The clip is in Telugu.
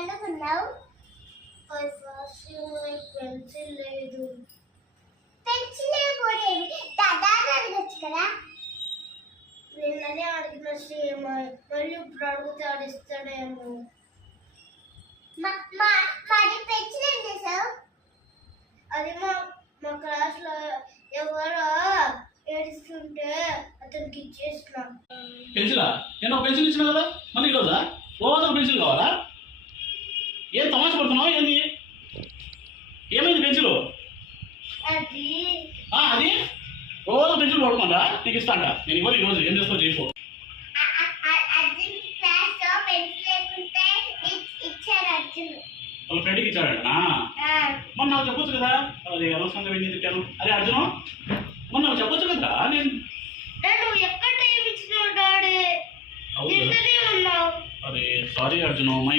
ఎందుకున్నావు? పెన్సిల్ లేదు. పెన్సిల్ లేకపోతే దాదాపు అడగచ్చు కదా. నిన్ననే అడిగిన శ్రీమ, మళ్ళీ ఇప్పుడు అడిగితే అడిస్తాడేమో. మరి పెన్సిల్ ఏం చేసావు? అది మా క్లాస్లో ఎవరో ఏడుస్తుంటే అతనికి ఇచ్చేసిన. పెన్సిలా? నేను ఒక పెన్సిల్ ఇచ్చిన కదా, మళ్ళీ ఈరోజా రోజు పెన్సిల్ కావాలా? ఏం తమాషా పడుతున్నావు? ఏంది? ఏమైంది పెన్సిల్? అది రోజు పెన్సిల్ పడుతుందా? నీకు ఇస్తాంట. నేను ఇవ్వరు ఈరోజు. ఏం చేస్తావు చేసుకో. వాళ్ళ ఫ్రెండ్కి ఇచ్చాడన్నా. మొన్న నాకు చెప్పొచ్చు కదా. అది అనవసరంగా వెళ్ళి తిట్టాను. అరే అర్జును, మొన్న నాకు చెప్పొచ్చు కదా. నేను అరే సారీ అర్జును, మై